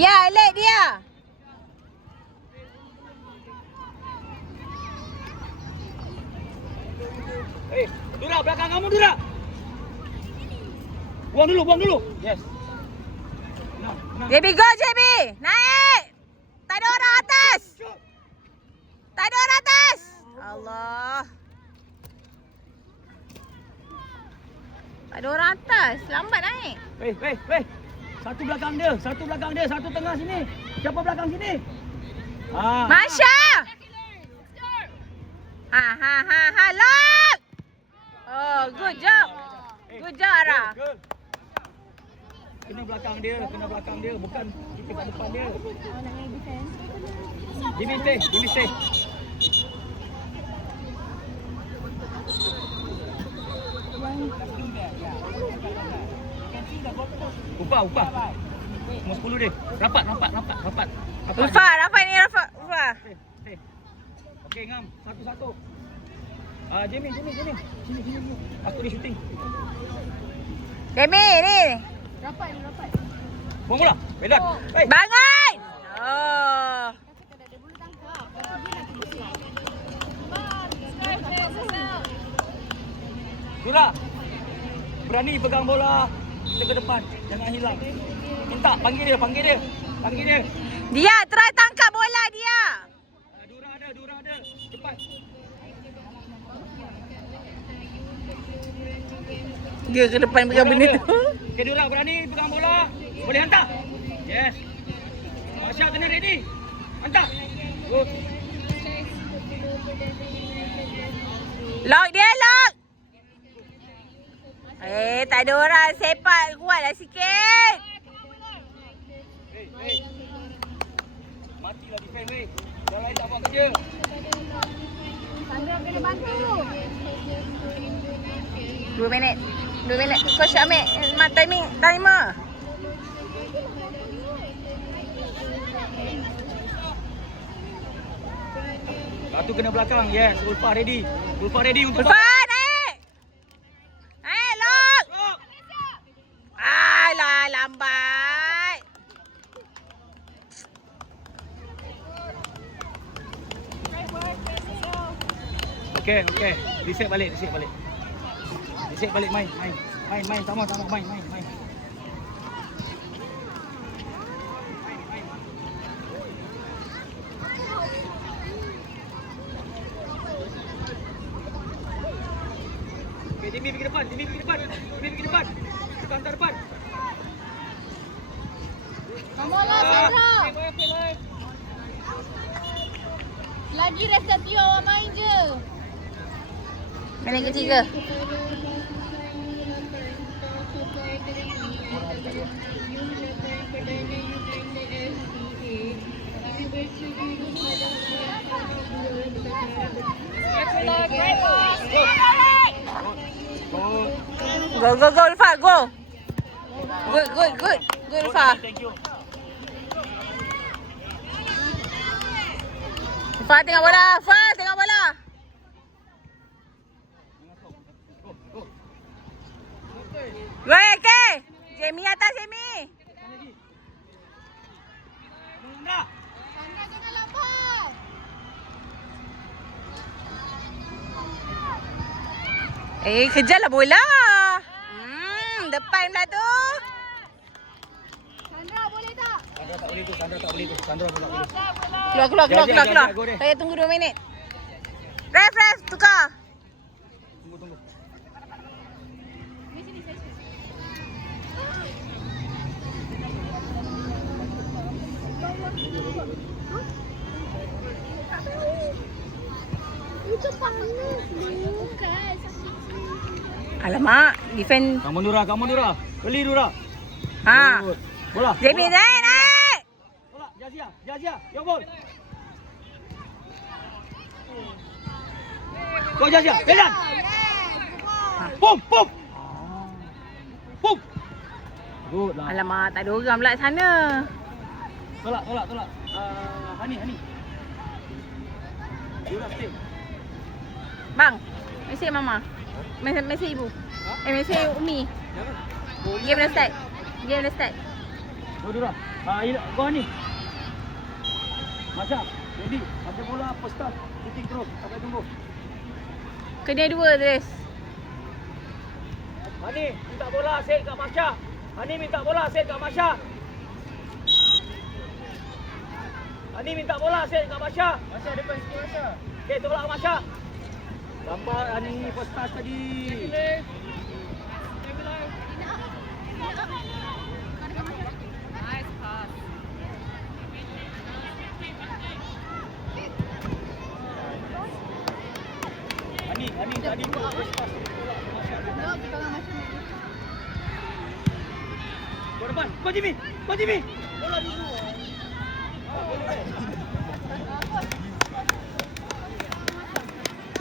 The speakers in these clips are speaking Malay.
Dia, Alek dia. Dura belakang kamu Dura. Buang dulu. Yes. JB go JB. Naik. Tak ada orang atas. Tak ada orang atas. Allah. Tak ada orang atas. Lambat naik. Weh. Satu belakang dia, satu tengah sini. Siapa belakang sini? Masya. Ha. Lock. Oh, good job. Good job, Ara. Kena belakang dia, bukan kita kat depan dia. Jimmy stay. Upah. Nombor 10 dia. Rapat. Ulfa, Rafa. Okey, ngam. Satu-satu. Jimmy. Sini. Aku di shooting. Demi, ni. Rapat. Buang bola. Belat. Hey. Bangun. Oh. Dura. Berani pegang bola. Kita ke depan. Jangan hilang. Minta, panggil dia. Dia, try tangkap bola dia. Dura ada. Cepat. Dia ke depan pegang benda tu. Okay, Dura berani pegang bola. Boleh hantar. Yes. Masya kena ready. Hantar. Good. Lock dia, lock. Tak ada orang. Sepak kuatlah sikit. Hey. Matilah defend weh. Orang lain tak buat kerja. Sandra kena bantu. 2 minit. Coach ambil timer. Satu kena belakang. Yes. Ulfa ready untuk Ulfa, naik. Naik, lock. Alah, lambat. Okey. Reset balik. Main. Sama, main. Okey, Jimmy pergi depan. Kita hantar depan. Come on lah, Sandra. Lagi resepsi awak main je. Minit ketiga. Go, Ulfa, go. Good, Ulfa. Thank you. Ulfa tengok bola. Weh, ke? Jamie atas, Jamie. Sandra. Sandra jangan lambat. Kejarlah bola. Depan pula tu. Sandra boleh tak? Sandra tak boleh tu. Sandra pun tak boleh. Keluar. Saya tunggu 2 minit. Ref, tukar. Tunggu. Itu panas. Bukan. Alamak, defend. Kamu Dura. Beli Dura. Ha. Bola. Jamie naik. Bola. Jazia. Your ball. Go Jazia. Pelan. Pum. Good lah. Alamak, tak ada orang pula sana. Tolak. Hani. Dura stay. Bang, mesej mama. Mesej ibu. Mesej Umi. Game dah start. Dua. Kau ni. Masya, ready. Ada bola, first touch. Shooting terus. Sampai tunggu. Kena dua Dres. Hani, minta bola, set kat Masya. Hani minta bola, set kat Masya. Hani minta bola, set kat Masya. Masya depan sikit Masya. Okey, tolak Masya. Lambat Hani first touch tadi. Hani tadi tu first touch. Kau depan. Kau Jimmy. Bola dulu.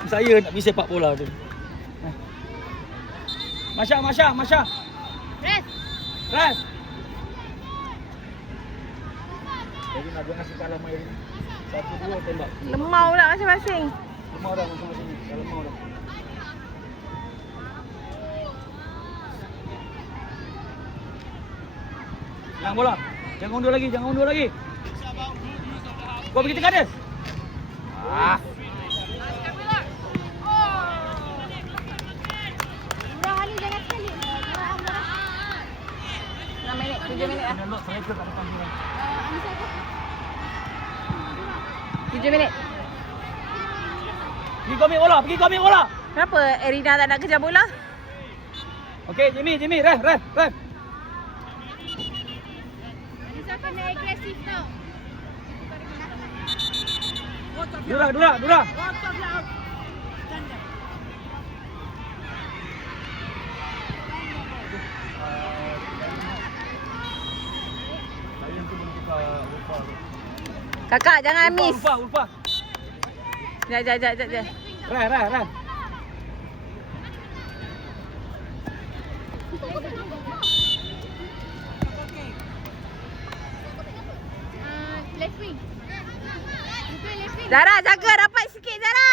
Saya nak pergi sepak bola tu. Masya. Rest. Jadi nak jangan sekalah main. 1-2 tembak. Lemau pula masing-masing. Lemau dah masing-masing. Dah lemau dah. Yang bola. Jangan undur lagi. Kau pergi tengah dia. Murah Ali jangan sekali. Murah. 6 minit, 7 minit lah. Kena lock striker kat depan dia. Anissa apa? 7 minit. Pergi kau ambil bola. Kenapa Erina tak nak kejar bola? Okey, Jimmy, ref. Anissa kena agresif tau. Dura. Kakak jangan miss. Ulfa. Jap. Ref. Left wing. Zara jaga rapat sikit Zara.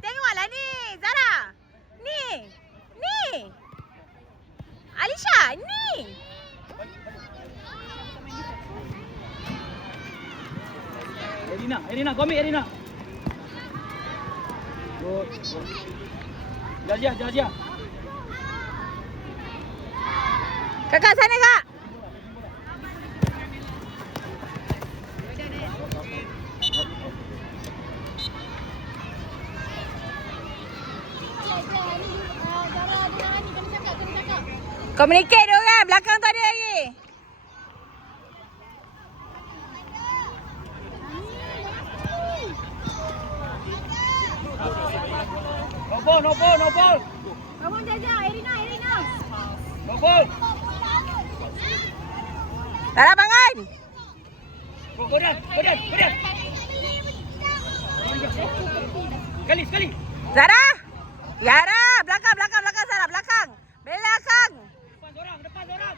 Tengoklah ni Zara. Ni. Alisha ni. Erina, kau ambil Erina. Good. Jajah. Kakak sana kak. Communicate dia orang. Belakang tu ada lagi. No ball. Bangun Jaja, Erina. No ball. Zara bangun. Kemudian. Sekali. Zara. Yara. Belakang Zara. Belakang. Depan orang.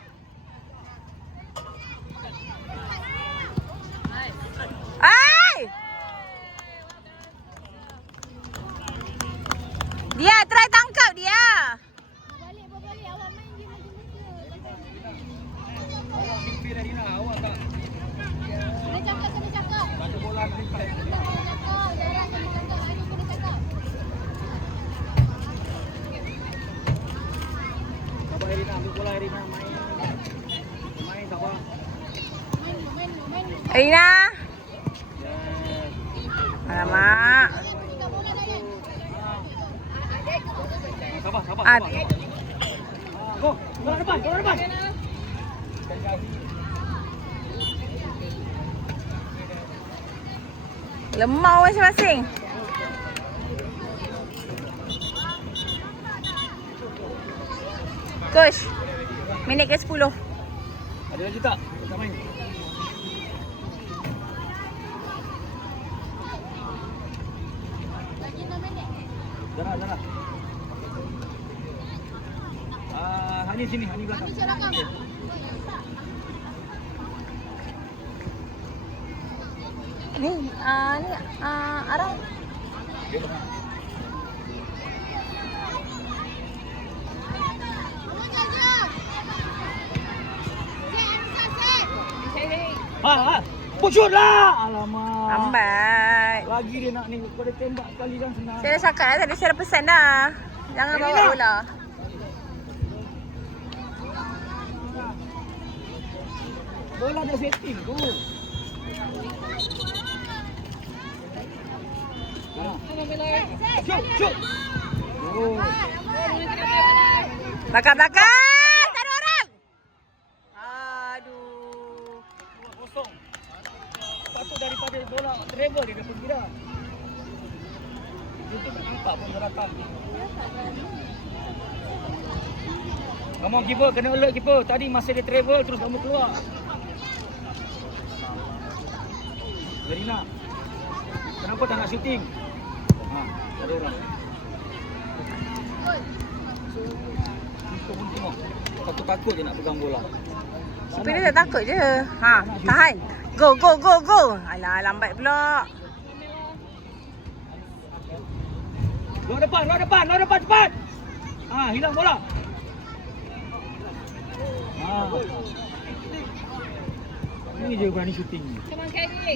Ai! Dia try tangkap dia. Berbalik awak main dia maju muka. Awak mimpi Erina, awak tak. Kena cakap. Tak ada bola nak lipat. Kena cakap. Ani kena cakap. Sabar Erina, ambil bola Erina main sabar. Main. Erina. Alamak. Sabar. Ah. Go depan. Lemau masing-masing. Coach, minit ke 10. Ada lagi tak? Tak main. Lagi 6 minit. Zara. Hani sini, Hani belakang. Ani cerakam. Ni Arang. Bangun Jaja. Set, Anissa set. Pucut lah. Alamak. Lambat. Lagi dia nak ni. Kau dah tembak sekali kan senang. Saya dah cakap tadi, saya dah pesan dah. Jangan bawa bola. Bola dah setting tu. Shoot. Oh. Belakang. Tak ada orang. Aduh. Kosong. Patut daripada bola travel dia dapat kira. Dia tu tak nampak pun gerakan. Come on keeper, kena alert keeper. Tadi masa dia travel terus kamu keluar. Verina. Kenapa tak nak shooting? Ada orang. Kita pun tengok. Takut je nak pegang bola. Supaya dia tak takut je. Tahan. Go. Alah, lambat pula. Luar depan cepat. Hilang bola. Ini je berani shooting.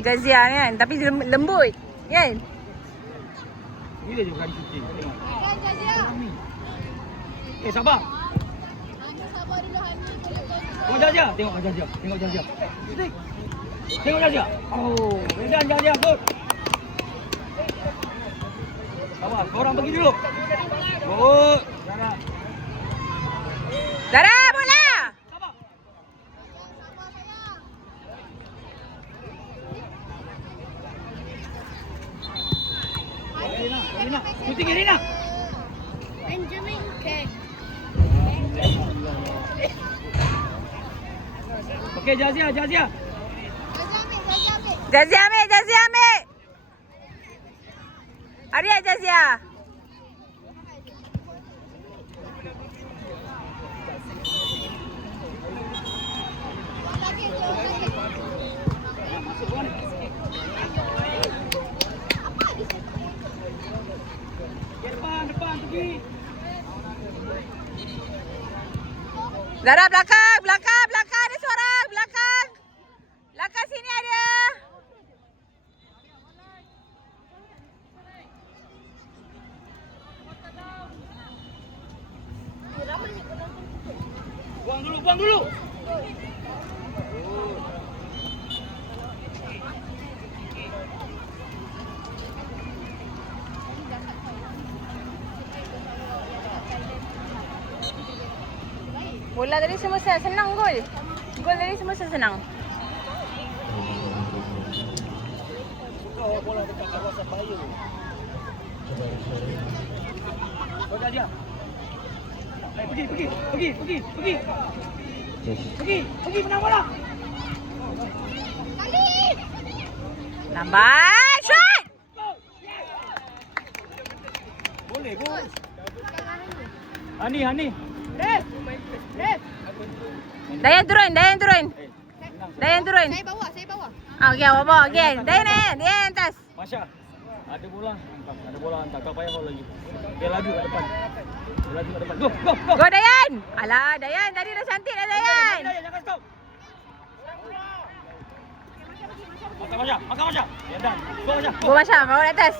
Gazia kan, tapi lembut. Kan? Ini je berani shooting. Tengok. Kan Jazia. Sabar. Sabar dulu Hani. Tengok Jazia. Tengok Jazia. Oh, dan Jazia good. Sabar, korang pergi dulu. Good. Zara, bola. Sabar. Irina. Shooting Irina. Benjamin Kek. Okey Jazia. Jazia ambil. Jazia ambil. Arya Jazia. Depan pergi. Zara belakang ada seorang belakang sini ada. Buang dulu. Bola tadi semua senang gol. Gol tadi semua senang. Bola dekat kawasan bahaya. Kau Jazia. Pergi menang bola. Lambat, shot. Boleh gol. Hani. Ref. Dayan turun. Saya bawa. Okey, bawa again. Dayan atas. Masya. Ada bola hantar. Kau payah hold lagi. Dia laju kat depan. Go. Go Dayan. Alah, Dayan tadi dah cantik dah Dayan. Jangan stop. Makan Masya. Ya dah. Go Masya. Go Masya, bawa atas.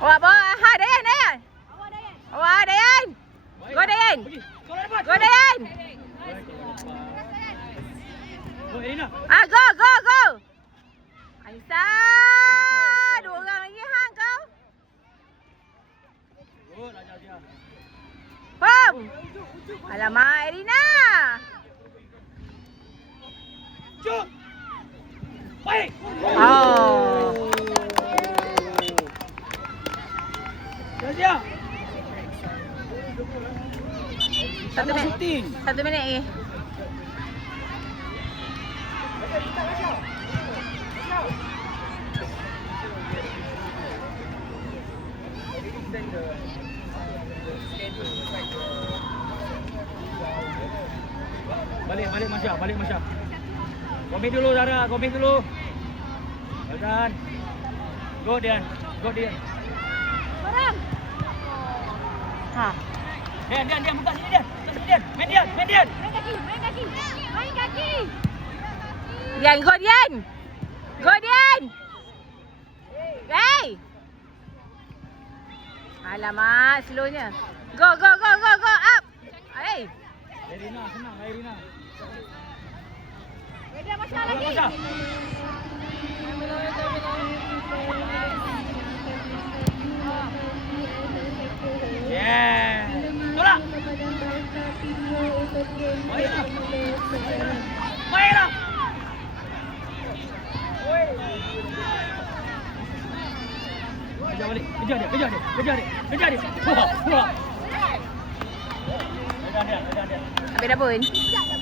Bawa. Dayan. Bawa Dayan. Go Dayan. Go Dayan. Go Irina. Go. Anissa. 2 orang lagi hang kau. Go nak Jazia. Bom. Alamak, Irina. Shoot. Baik. Oh. Jazia. 1 minit. Shooting. 1 minit lagi. Balik Masya. Komit dulu Zara, Dan. Go Dian. Barang. Dian buka sini Dian. Dian. Main Dian. Main kaki. Main kaki. Dian, go Dian. Go Dian. Hey. Alamak, slownya. Go. Up. Hey. Irina, senang Irina. Ada Masya lagi. Masya. Yeah. Tolak. Mainlah. Kejar balik. Kejar dia. Kejar dia. Kejar dia. Habis dah pun. Sekejap